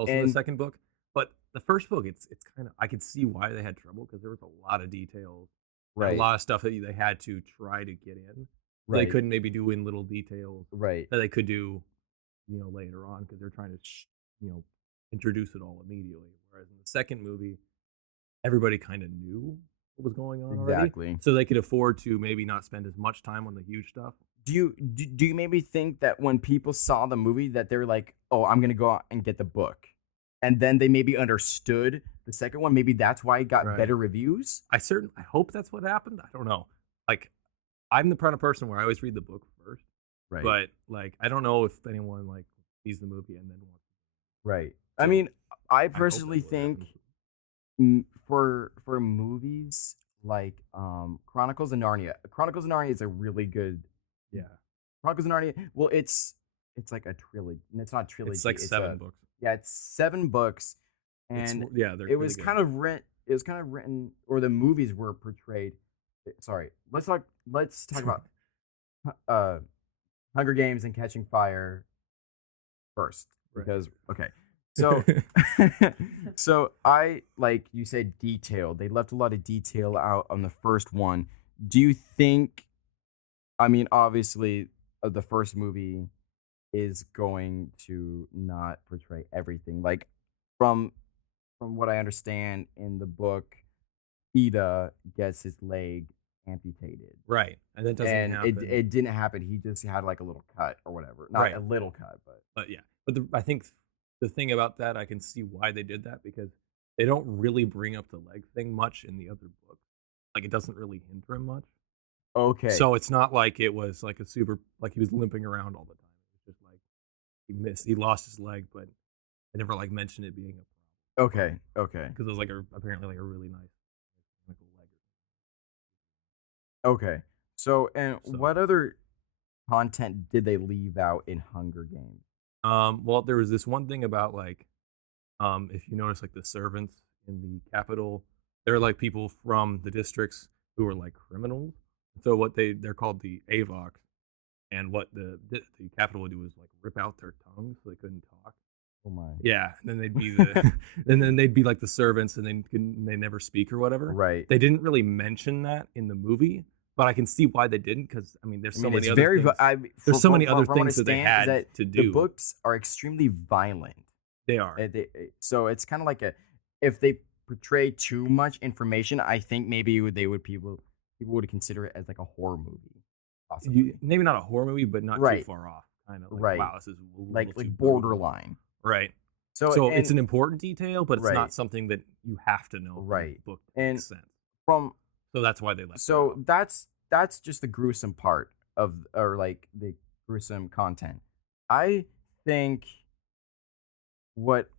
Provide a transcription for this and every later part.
also the And second book. But the first book, it's kind of I could see why they had trouble because there was a lot of details and a right, lot of stuff that they had to try to get in. They right, couldn't maybe do in little details right. that they could do, later on because they're trying to, introduce it all immediately. Whereas in the second movie, everybody kind of knew what was going on already, Exactly. so they could afford to maybe not spend as much time on the huge stuff. Do you maybe think that when people saw the movie that they're like, "Oh, I'm gonna go out and get the book," and then they maybe understood the second one? Maybe that's why it got Right. better reviews. I hope that's what happened. I don't know. Like, I'm the kind of person where I always read the book first, Right. but like I don't know if anyone like sees the movie and then wants. Right. I So mean, I I hope personally that's what think happens. for movies like Chronicles of Narnia. Chronicles of Narnia is a really good Yeah, Chronicles of Narnia. Well, it's like a trilogy. It's not a it's trilogy. like It's a 7 books. yeah. It's 7 books, It's and yeah, they're it really was good. kind of written. It was kind of written, or the movies were portrayed. Sorry. Let's talk about uh Hunger Games and Catching Fire first Right. because okay. So so I like you said detail. They left a lot of detail out on the first one. Do you think I mean obviously the first movie is going to not portray everything. Like from from what I understand in the book, Peeta gets his leg amputated. Right, and that doesn't And it happen. it didn't happen. He just had like a little cut or whatever. Not a Right, little cut, but but yeah, I think the thing about that, I can see why they did that because they don't really bring up the leg thing much in the other book. Like it doesn't really hinder him much. okay. So it's not like it was like a super like he was limping around all the time. It's just like he lost his leg, but I never like mentioned it being a Okay. Okay. because it was like apparently like a really nice mechanical leg. Okay. So and So what other content did they leave out in Hunger Games? well there was this one thing about like if you notice like the servants in the capital, they're like people from the districts who are like criminals. So what they're called the Avox, and what the capital would do is like rip out their tongues so they couldn't talk. Oh my. Yeah, and then they'd be and then they'd be like the servants, and they never speak or whatever. Right. They didn't really mention that in the movie, but I can see why they didn't because I mean, I mean, it's there's so many other from what I things that they stand is had that to the do. books are extremely violent. They are. So it's kind of like a if they portray too much information, I think maybe they would people would consider it as like a horror movie, possibly. Maybe not a horror movie, but not too Right. far off. Kind of like, Right. wow, this is a little Like too brutal. borderline. Right. So So it's and an important detail, but it's not right, something that you have to know from the right. book that And makes sense. from So that's why they left it so out. that's just the gruesome part of or like the gruesome content. I think what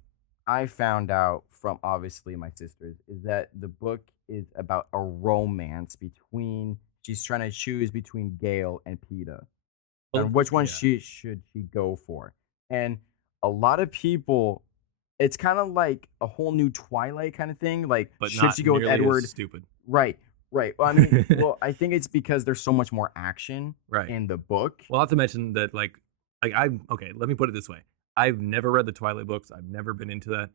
I found out from obviously my sisters is that the book is about a romance between she's trying to choose between Gale and Peeta Well, and which one yeah, she should she go for. And a lot of people it's kind of like a whole new Twilight kind of thing. Like, but should not she go with nearly as Edward? stupid. Right, right. Well, I mean, well, I think it's because there's so much more action Right. in the book. Well, not to mention that, like I okay. Let me put it this way: I've never read the Twilight books. I've never been into that,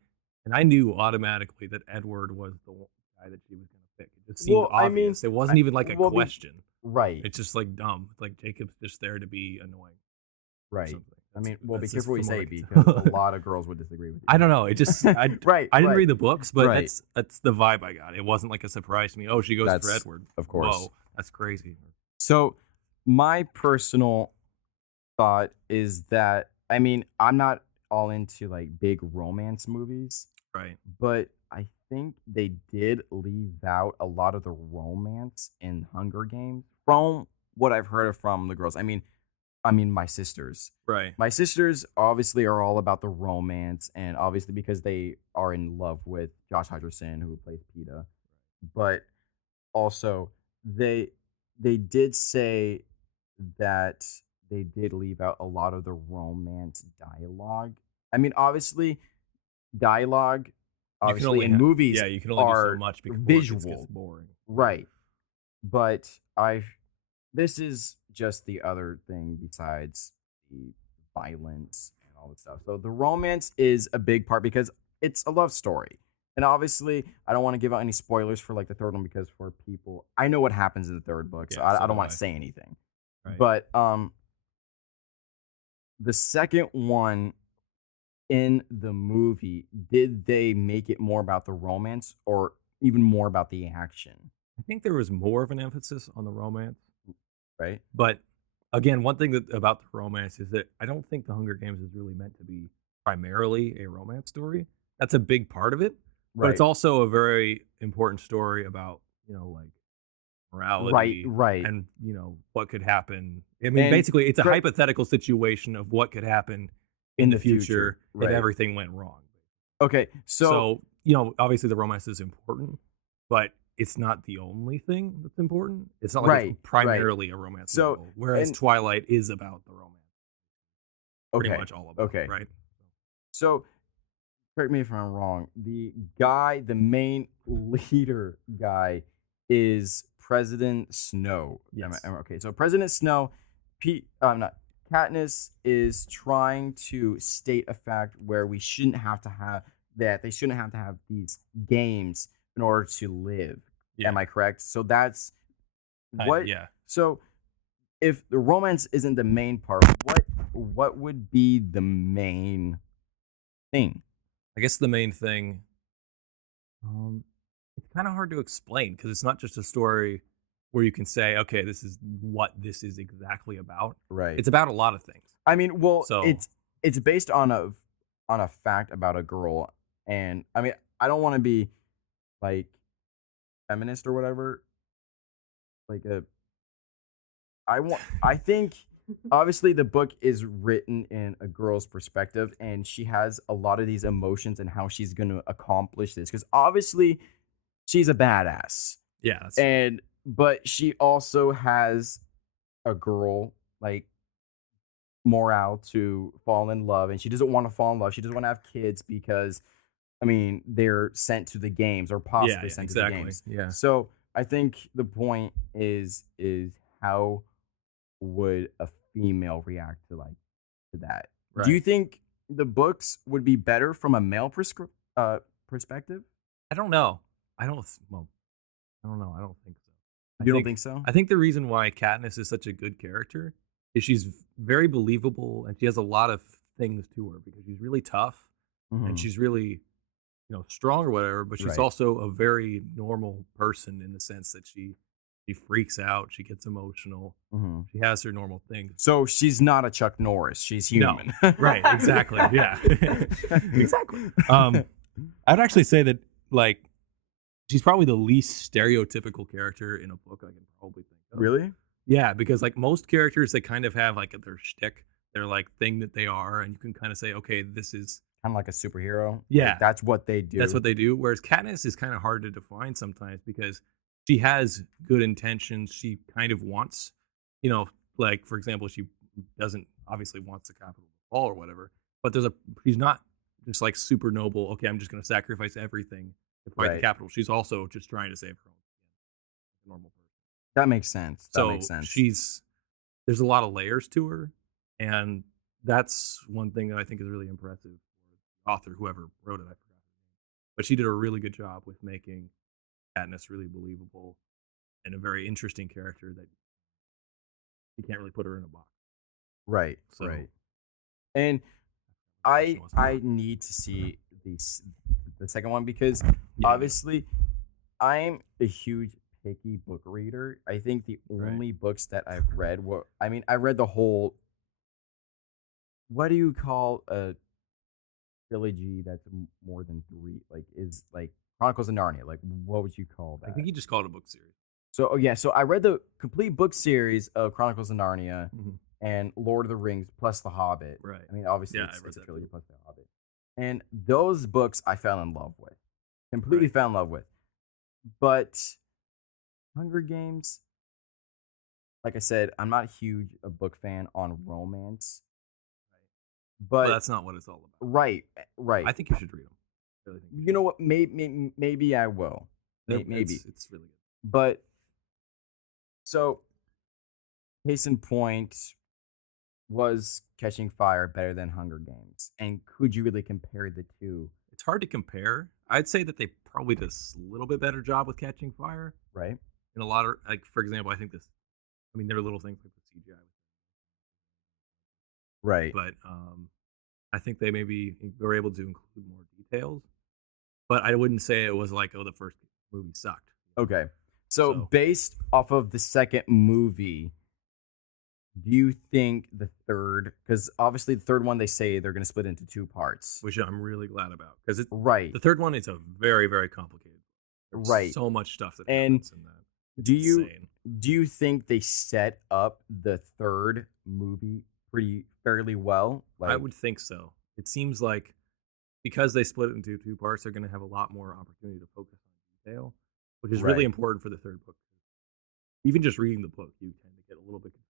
and I knew automatically that Edward was the guy that she was going to pick. It just seemed Well, I mean, obvious. It wasn't even like a well, question. right, It's just like dumb. It's like Jacob's just there to be annoying or right. something. I mean, well, be That's just careful what you from what say I can because a tell. lot of girls would disagree with I you. don't know. It just Right, I didn't right, read the books, but right. that's the vibe I got. It wasn't like a surprise to me. Oh, she goes for That's Edward. of course. Whoa, that's crazy. So, my personal thought is that I mean, I'm not all into like big romance movies, Right. but I think they did leave out a lot of the romance in Hunger Games from what I've heard from the girls. I mean my sisters. Right. My sisters obviously are all about the romance and obviously because they are in love with Josh Hutcherson who plays Peeta. But also they they did say that they did leave out a lot of the romance dialogue. I mean, obviously, dialogue, You can obviously only in have movies yeah, you can only do so are much before it gets visual, boring. right? But I, this is just the other thing besides the violence and all this stuff. So the romance is a big part because it's a love story. And obviously, I don't want to give out any spoilers for like the third one because for people, I know what happens in the third book, so Yeah, so I don't do want I. to say anything. Right. But the second one in the movie, did they make it more about the romance or even more about the action? I think there was more of an emphasis on the romance, Right? but again, one thing that about the romance is that I don't think the Hunger Games is really meant to be primarily a romance story. That's a big part of it, but it's Right. also a very important story about, like Right. morality Right. and, what could happen. I mean, And basically, it's a correct hypothetical situation of what could happen in in the the future. future if Right. everything went wrong. Okay. So So, obviously the romance is important, but it's not the only thing that's important. It's not like it's right. Right. primarily a romance So novel, whereas and Twilight is about the romance, pretty okay. much all about it, Okay. right? So correct me if I'm wrong. The guy, the main leader guy, is President Snow. Yes. Okay? So President Snow, not Katniss is trying to state a fact where we shouldn't have to have that. They shouldn't have to have these games in order to live. Yeah. Am I correct? So that's Kinda, what. yeah. So if the romance isn't the main part, what would be the main thing? I guess the main thing, it's kind of hard to explain because it's not just a story where you can say, okay, this is what this is exactly about. Right. It's about a lot of things. I mean, well, So, it's based on a fact about a girl, and I mean, I don't want to be like feminist or whatever. Like I think obviously the book is written in a girl's perspective, and she has a lot of these emotions and how she's going to accomplish this because obviously she's a badass, yeah, that's and but she also has a girl like morale to fall in love, and she doesn't want to fall in love. She doesn't want to have kids because I mean they're sent to the games or yeah, possibly yeah, sent to the exactly. games. Yeah. So I think the point is how would a female react to that? Do you Right. think the books would be better from a male perspective? I don't know. I don't. Well, I don't know. I don't think so. You don't think so? I think the reason why Katniss is such a good character is she's very believable and she has a lot of things to her because she's really tough and Mhm. she's really, strong or whatever, but she's Right. also a very normal person in the sense that she freaks out, she gets emotional, Mhm. she has her normal things. So she's not a Chuck Norris. She's No. human. Right, exactly. Yeah. Exactly. I'd actually say that like she's probably the least stereotypical character in a book I can probably think of. Really? Yeah, because like most characters, they kind of have like their shtick, their like thing that they are, and you can kind of say, okay, this is Kind of like a superhero. Yeah. Like, that's what they do. that's what they do. Whereas Katniss is kind of hard to define sometimes because she has good intentions. She kind of wants, like for example, she doesn't obviously wants the capital to fall or whatever, but she's not just like super noble. Okay, I'm just going to sacrifice everything to fight the Right. capital. She's also just trying to save her own skin, a normal person. That makes sense. That So makes sense. there's a lot of layers to her, and that's one thing that I think is really impressive for the author, whoever wrote it. I forgot her name, but she did a really good job with making Katniss really believable and a very interesting character that you can't really put her in a box. Right. So Right. And that's I need to see the second one because Yeah, obviously I'm a huge picky book reader. I think the Right. only books that I've read were I read the whole what do you call a trilogy that's more than three? Like is like Chronicles of Narnia. Like what would you call I that? think he just called it a book series. So yeah, so I read the complete book series of Chronicles of Narnia Mhm. and Lord of the Rings plus The Hobbit. Right. I mean, obviously Yeah, I it's, read it's a that trilogy too. plus The Hobbit. And those books I fell in love with. Completely Right. fell in love with. But Hunger Games, like I said, I'm not huge a book fan on romance. But But that's not what it's all about. right, right. I think you should read them. Really think You know what? Maybe I will. Maybe. it's really good. But so, case in point, was Catching Fire better than Hunger Games? And could you really compare the two, It's hard to compare. I'd say that they probably did a little bit better job with Catching Fire right? in a lot of, like, for example, I think this. I mean, there are little things like the CGI, Right. but I think they maybe were able to include more details. But I wouldn't say it was like, oh, the first movie sucked. Okay. So So- based off of the second movie, do you think the third, because obviously the third one they say they're going to split into two parts, Which I'm really glad about, because right? the third one is a very, very complicated. There's Right. so much stuff that And happens in that. It's do you insane. do you think they set up the third movie pretty fairly well? I would think so. It seems like because they split it into two parts, they're going to have a lot more opportunity to focus on detail, which is Right. really important for the third book. Even just reading the book, you tend to get a little bit confused.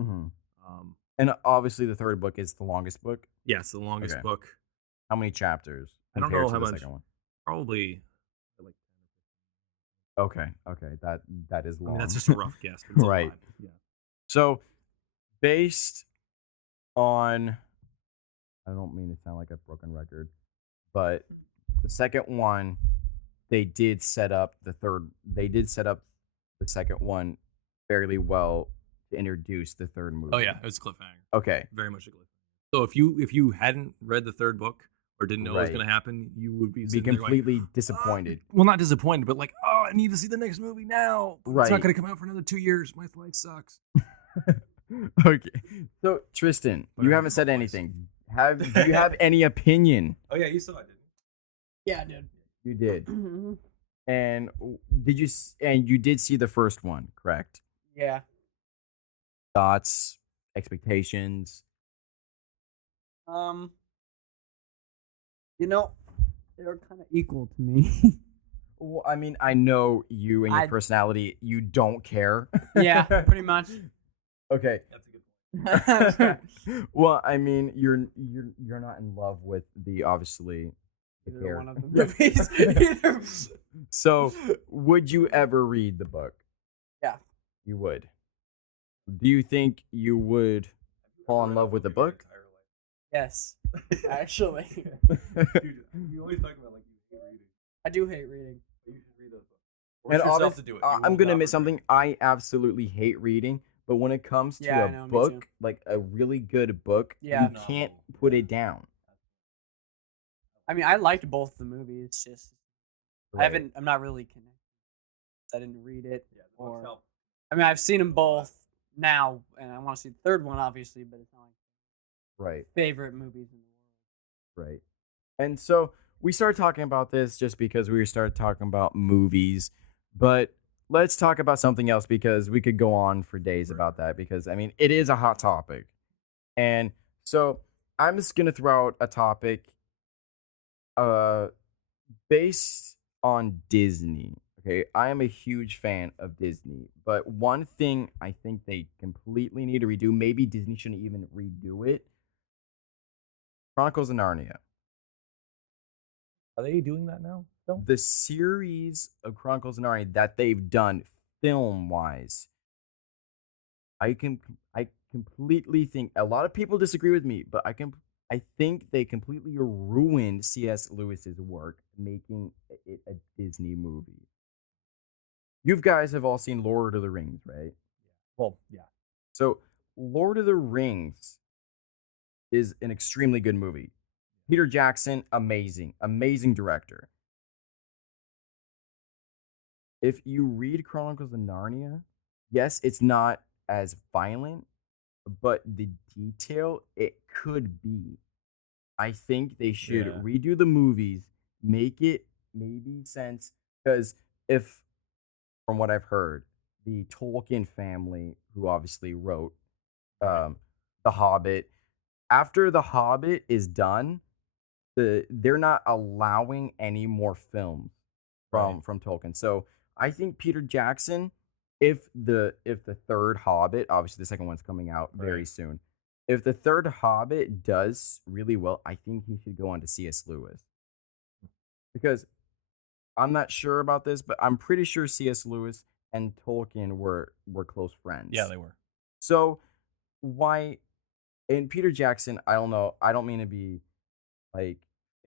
Mhm. Um, And obviously the third book is the longest book. yeah, it's the longest Okay. book. How many chapters? I don't compared know to how the much. second one? Probably like. Okay, that is I long. mean, that's just a rough guess. But it's Right. A lot. Yeah. So, based on, I don't mean to sound like a broken record, but the second one, they did set up the second one fairly well to introduce the third movie. Oh yeah, it was a cliffhanger. Okay. Very much a cliffhanger. So if you hadn't read the third book or didn't know what was Right. going to happen, you would be Be sitting there going, completely disappointed. well, not disappointed, but like, oh, I need to see the next movie now. But It's Right. not going to come out for another 2 years. My life sucks. Okay. So, Tristan, But you I haven't have said no anything. Do you have any opinion? Oh yeah, you saw it, didn't you? Yeah, dude. You did. Mhm. And you did see the first one, correct? Yeah. Thoughts, expectations. You know, they were kind of equal to me. Well, I mean, I know you and your I- personality, you don't care. Yeah, pretty much. Okay. That's a good point. Well, I mean, you're not in love with the obviously the Either one character. of the movies. Either. So, would you ever read the book? Yeah. You would. Do you think you would fall in love with the book? Yes, actually, Dude, you always talk about like you hate reading. I do hate reading. You should read those books. And Force yourself obvious- to do it. I'm gonna admit something. I absolutely hate reading, but when it comes to Yeah, I a know, me book, too. like a really good book, Yeah. you can't put it down. I mean, I liked both the movies. It's just Right. I'm not really connected. I didn't read it. Yeah, the books Or- help. I mean, I've seen them both now, and I want to see the third one, obviously, but it's not like Right. favorite movies in the world. Right. And so we started talking about this just because we started talking about movies, but let's talk about something else because we could go on for days Right. about that because I mean, it is a hot topic. And so I'm just going to throw out a topic based on Disney. Okay, I am a huge fan of Disney, but one thing I think they completely need to redo, maybe Disney shouldn't even redo it. Chronicles of Narnia. Are they doing that now? Still? The series of Chronicles of Narnia that they've done film wise, I completely think a lot of people disagree with me, but I think they completely ruined C.S. Lewis's work making it a Disney movie. You guys have all seen Lord of the Rings, right? Well, yeah. So Lord of the Rings is an extremely good movie. Peter Jackson, amazing director. If you read Chronicles of Narnia, yes, it's not as violent, but the detail it could be. I think they should Yeah. redo the movies, make it maybe sense because if from what I've heard, the Tolkien family, who obviously wrote The Hobbit, after The Hobbit is done, they're not allowing any more films from Tolkien. So I think Peter Jackson, if the third Hobbit, obviously the second one's coming out very Right. soon. If the third Hobbit does really well, I think he should go on to C.S. Lewis. Because I'm not sure about this, but I'm pretty sure C.S. Lewis and Tolkien were close friends. Yeah, they were. So why and Peter Jackson, I don't know. I don't mean to be like